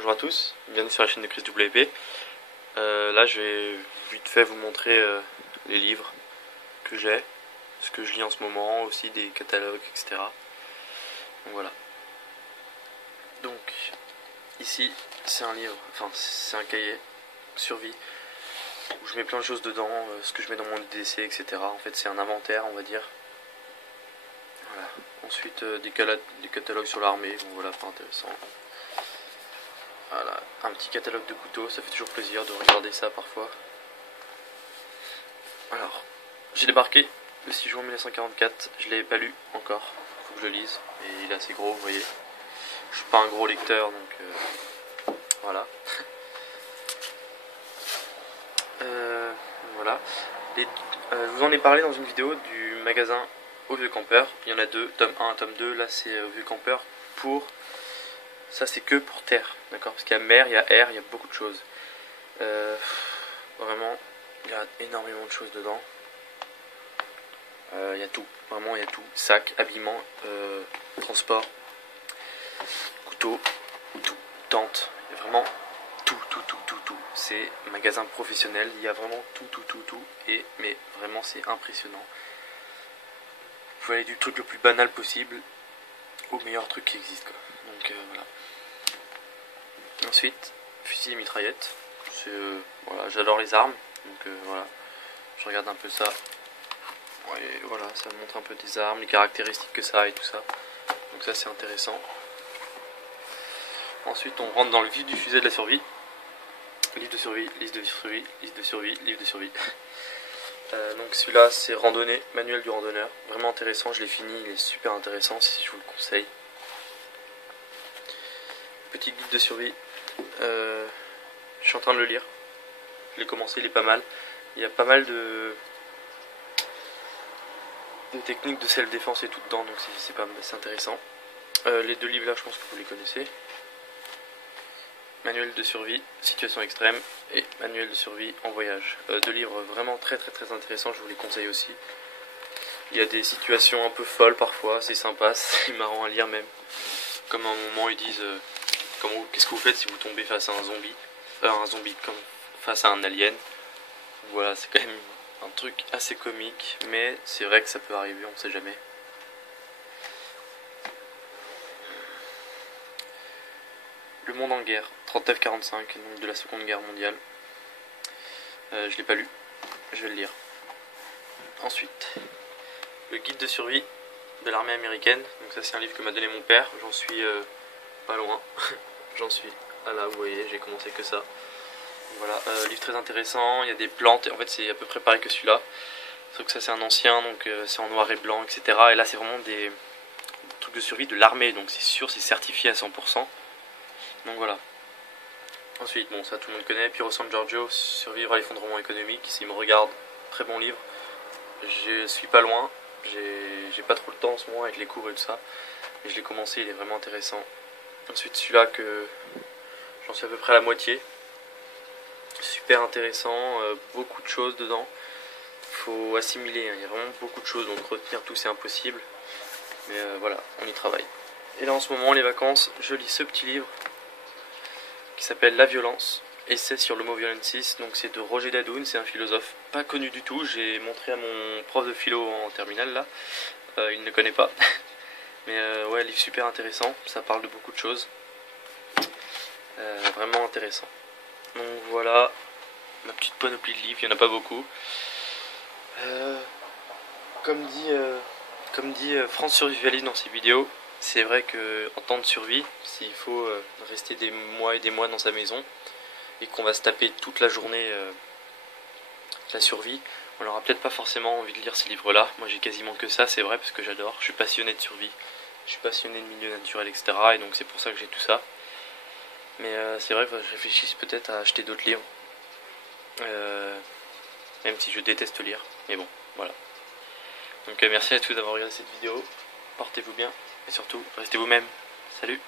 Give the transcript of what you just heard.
Bonjour à tous, bienvenue sur la chaîne de Chris WP. Là je vais vite fait vous montrer les livres que j'ai, ce que je lis en ce moment, aussi des catalogues, etc. Donc voilà. Donc ici c'est un livre, enfin c'est un cahier, survie, où je mets plein de choses dedans, ce que je mets dans mon DDC, etc. En fait c'est un inventaire on va dire. Voilà. Ensuite des catalogues sur l'armée, bon voilà, pas intéressant. Voilà, un petit catalogue de couteaux, ça fait toujours plaisir de regarder ça parfois. Alors, j'ai débarqué le 6 juin 1944, je l'avais pas lu encore, faut que je le lise, et il est assez gros, vous voyez. Je suis pas un gros lecteur, donc voilà. Voilà. Je vous en ai parlé dans une vidéo du magasin Au Vieux Campeur, il y en a deux, tome 1, tome 2, là c'est Au Vieux Campeur pour... Ça c'est que pour terre, d'accord? Parce qu'il y a mer, il y a air, il y a beaucoup de choses. Vraiment, il y a énormément de choses dedans. Il y a tout, vraiment il y a tout. Sac, habillement, transport, couteau, tout, tente. Il y a vraiment tout. C'est un magasin professionnel, il y a vraiment tout. Mais vraiment c'est impressionnant. Vous pouvez aller du truc le plus banal possible au meilleur truc qui existe, quoi. Donc voilà. Ensuite, fusil et mitraillette. Voilà, j'adore les armes, donc voilà, je regarde un peu ça. Ouais, voilà, ça me montre un peu des armes, les caractéristiques que ça a et tout ça. Donc ça c'est intéressant. Ensuite on rentre dans le vif du sujet de la survie. Livre de survie, livre de survie, livre de survie, livre de survie. Donc celui-là c'est randonnée, manuel du randonneur. Vraiment intéressant, je l'ai fini, il est super intéressant, si je vous le conseille. Petit guide de survie. Je suis en train de le lire. Je l'ai commencé, il est pas mal. Il y a pas mal de techniques de self-défense et tout dedans, donc c'est intéressant. Les deux livres là, je pense que vous les connaissez. Manuel de survie, situation extrême, et manuel de survie en voyage. Deux livres vraiment très intéressants, je vous les conseille aussi. Il y a des situations un peu folles parfois, c'est sympa, c'est marrant à lire même. Comme à un moment ils disent qu'est-ce que vous faites si vous tombez face à un zombie, comme face à un alien. Voilà, c'est quand même un truc assez comique, mais c'est vrai que ça peut arriver, on sait jamais. Le monde en guerre, 39-45, donc de la Seconde Guerre mondiale. Je l'ai pas lu, je vais le lire. Ensuite, le guide de survie de l'armée américaine. Donc ça c'est un livre que m'a donné mon père, j'en suis pas loin. J'en suis à là, vous voyez, j'ai commencé que ça. Voilà, livre très intéressant, il y a des plantes, en fait c'est à peu près pareil que celui-là. Sauf que ça c'est un ancien, donc c'est en noir et blanc, etc. Et là c'est vraiment des trucs de survie de l'armée, donc c'est sûr, c'est certifié à 100%. Donc voilà. Ensuite, bon ça tout le monde connaît, Piero San Giorgio, Survivre à l'effondrement économique, s'il me regarde, très bon livre. Je suis pas loin, j'ai pas trop le temps en ce moment avec les cours et tout ça, mais je l'ai commencé, il est vraiment intéressant. Ensuite celui-là que j'en suis à peu près à la moitié. Super intéressant, beaucoup de choses dedans. Faut assimiler, hein, il y a vraiment beaucoup de choses, donc retenir tout c'est impossible. Mais voilà, on y travaille. Et là en ce moment, les vacances, je lis ce petit livre qui s'appelle La violence, essai sur l'homo violensis, donc c'est de Roger Dadoun, c'est un philosophe pas connu du tout, j'ai montré à mon prof de philo en terminale là, il ne connaît pas. Mais ouais, livre super intéressant, ça parle de beaucoup de choses, vraiment intéressant. Donc voilà, ma petite panoplie de livres, il n'y en a pas beaucoup. Comme dit France Survivaliste dans ses vidéos, c'est vrai qu'en temps de survie, s'il faut rester des mois et des mois dans sa maison, et qu'on va se taper toute la journée la survie, on n'aura peut-être pas forcément envie de lire ces livres-là. Moi j'ai quasiment que ça, c'est vrai, parce que j'adore, je suis passionné de survie, je suis passionné de milieu naturel, etc. Et donc c'est pour ça que j'ai tout ça. Mais c'est vrai que je réfléchisse peut-être à acheter d'autres livres. Même si je déteste lire, mais bon, voilà. Donc merci à tous d'avoir regardé cette vidéo, portez-vous bien, et surtout, restez vous-même. Salut!